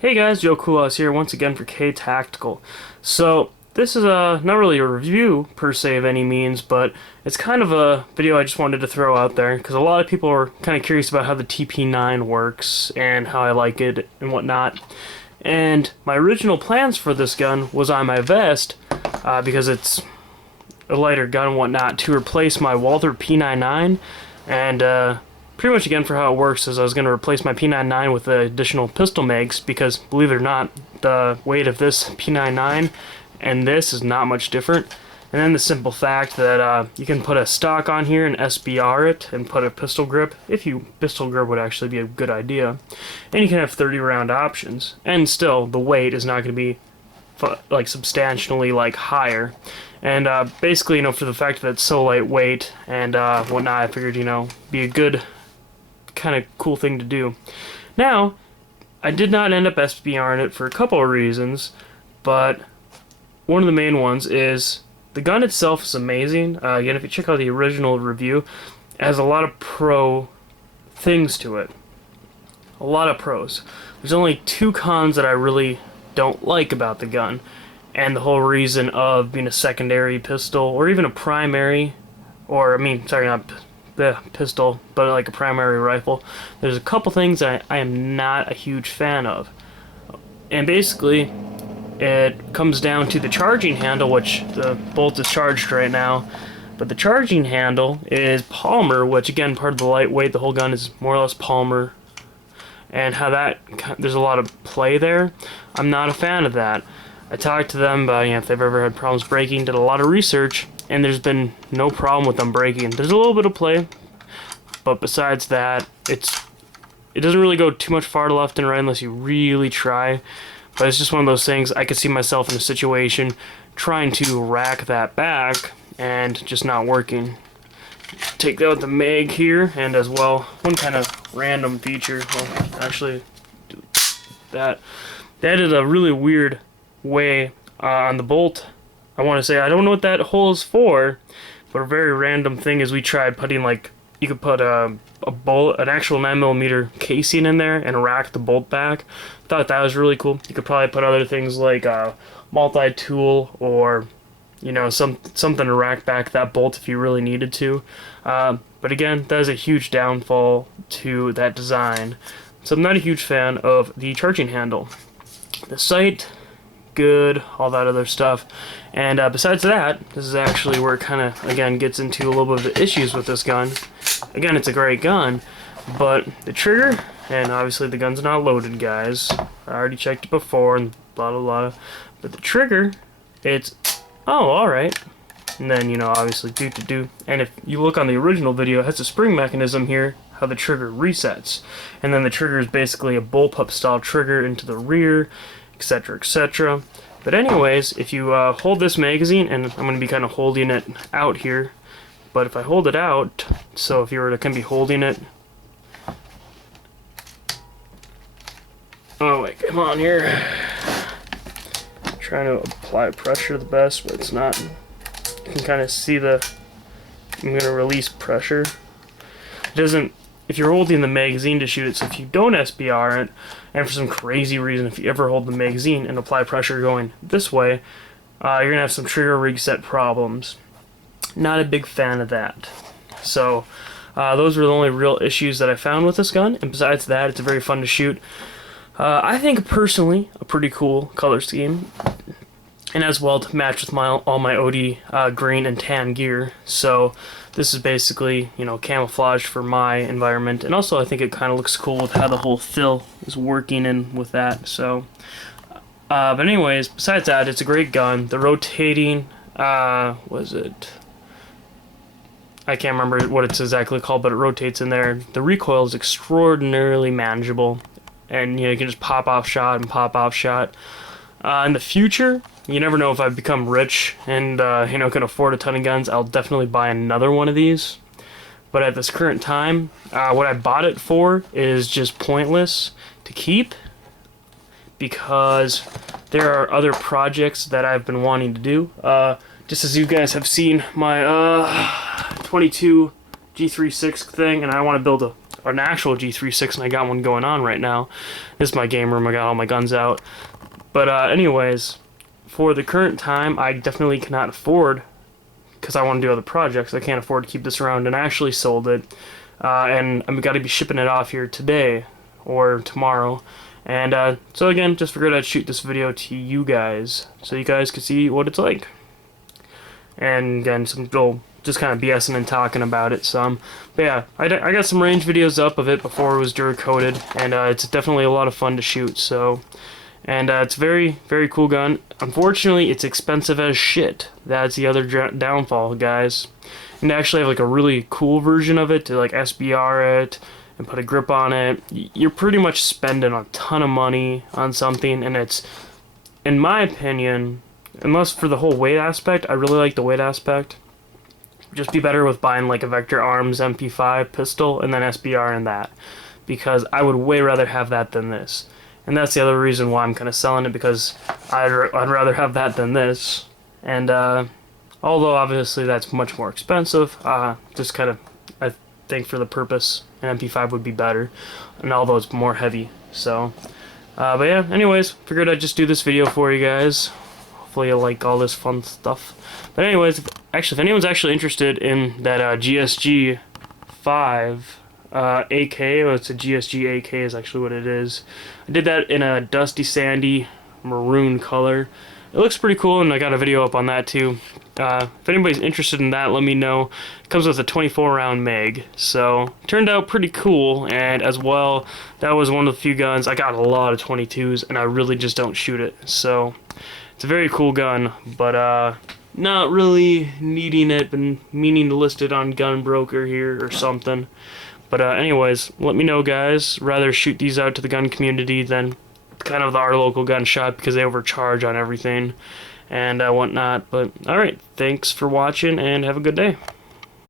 Hey guys, Joe Kulas here once again for K Tactical. So this is not really a review per se of any means, but it's kind of a video I just wanted to throw out there because a lot of people are kind of curious about how the TP-9 works and how I like it and whatnot. And my original plans for this gun was on my vest because it's a lighter gun and whatnot to replace my Walther P99 and pretty much again for how it works is I was going to replace my P99 with the additional pistol mags because believe it or not the weight of this P99 and this is not much different, and then the simple fact that you can put a stock on here and SBR it and put a pistol grip, pistol grip would actually be a good idea, and you can have 30 round options, and still the weight is not going to be like substantially like higher. And basically, for the fact that it's so lightweight and whatnot, I figured, be a good kind of cool thing to do. Now, I did not end up SBRing it for a couple of reasons, but one of the main ones is the gun itself is amazing. Again, if you check out the original review, it has a lot of pro things to it. A lot of pros. There's only two cons that I really don't like about the gun, and the whole reason of being a secondary pistol or even a primary, or sorry, not the pistol, but like a primary rifle. There's a couple things I am not a huge fan of, and basically it comes down to the charging handle, which the bolt is charged right now, but the charging handle is polymer, which again, part of the lightweight, the whole gun is more or less polymer, and how that, there's a lot of play there. I'm not a fan of that. I talked to them about if they've ever had problems breaking, did a lot of research, and there's been no problem with them breaking. There's a little bit of play, but besides that, it doesn't really go too much far left and right unless you really try. But it's just one of those things, I could see myself in a situation trying to rack that back and just not working. Take out the mag here, and as well, one kind of random feature, well, actually, do that. They added a really weird way on the bolt. I want to say, I don't know what that hole is for, but a very random thing is we tried putting, you could put a bolt, an actual 9mm casing in there and rack the bolt back. Thought that was really cool. You could probably put other things like a multi-tool or something to rack back that bolt if you really needed to. But again, that is a huge downfall to that design. So I'm not a huge fan of the charging handle. The sight, good, all that other stuff. And besides that, this is actually where it kind of, again, gets into a little bit of the issues with this gun. Again, it's a great gun, but the trigger, and obviously the gun's not loaded, guys. I already checked it before and blah, blah, blah. But the trigger, it's, oh, alright. And then, obviously, do. And if you look on the original video, it has a spring mechanism here, how the trigger resets. And then the trigger is basically a bullpup style trigger into the rear, etc., etc. But anyways, if you hold this magazine, and I'm going to be kind of holding it out here, but if I hold it out, so if you were to be holding it, oh wait, come on here, I'm trying to apply pressure the best, but it's not. You can kind of see I'm going to release pressure. It doesn't, if you're holding the magazine to shoot it, so if you don't SBR it, and for some crazy reason, if you ever hold the magazine and apply pressure going this way, you're going to have some trigger reset problems. Not a big fan of that. So, those were the only real issues that I found with this gun, and besides that, it's very fun to shoot. I think, personally, a pretty cool color scheme, and as well to match with all my OD green and tan gear. So this is basically, camouflage for my environment, and also I think it kind of looks cool with how the whole fill is working in with that. So, but anyways, besides that, it's a great gun. The rotating, was it? I can't remember what it's exactly called, but it rotates in there. The recoil is extraordinarily manageable, and you can just pop off shot and pop off shot. In the future, you never know if I become rich and can afford a ton of guns, I'll definitely buy another one of these. But at this current time, what I bought it for is just pointless to keep because there are other projects that I've been wanting to do. Just as you guys have seen my 22 G36 thing, and I want to build a an actual G36, and I got one going on right now. This is my game room. I got all my guns out. But anyways, for the current time, I definitely cannot afford, because I want to do other projects, I can't afford to keep this around, and I actually sold it. And I've got to be shipping it off here today or tomorrow. And so again, just figured I'd shoot this video to you guys so you guys could see what it's like. And again, some little just kind of BSing and talking about it some. But yeah, I got some range videos up of it before it was Duracoated, and it's definitely a lot of fun to shoot. So, and it's a very, very cool gun. Unfortunately, it's expensive as shit. That's the other downfall, guys. And to actually have like a really cool version of it, to like SBR it and put a grip on it, you're pretty much spending a ton of money on something, and it's, in my opinion, unless for the whole weight aspect, I really like the weight aspect, just be better with buying like a Vector Arms MP5 pistol and then SBR in that, because I would way rather have that than this. And that's the other reason why I'm kind of selling it, because I'd rather have that than this. And although obviously that's much more expensive, just kind of, I think for the purpose, an MP5 would be better, and although it's more heavy. So but yeah, anyways, figured I'd just do this video for you guys. Hopefully you like all this fun stuff. But anyways, actually, if anyone's actually interested in that GSG 5 AK, well, it's a GSG AK is actually what it is. I did that in a dusty sandy maroon color. It looks pretty cool, and I got a video up on that too. If anybody's interested in that, let me know. It comes with a 24 round mag, so turned out pretty cool. And as well, that was one of the few guns, I got a lot of 22s, and I really just don't shoot it. So it's a very cool gun, but not really needing it, been meaning to list it on Gun Broker here or something. But anyways, let me know, guys. Rather shoot these out to the gun community than kind of our local gun shop, because they overcharge on everything and whatnot. But alright, thanks for watching and have a good day.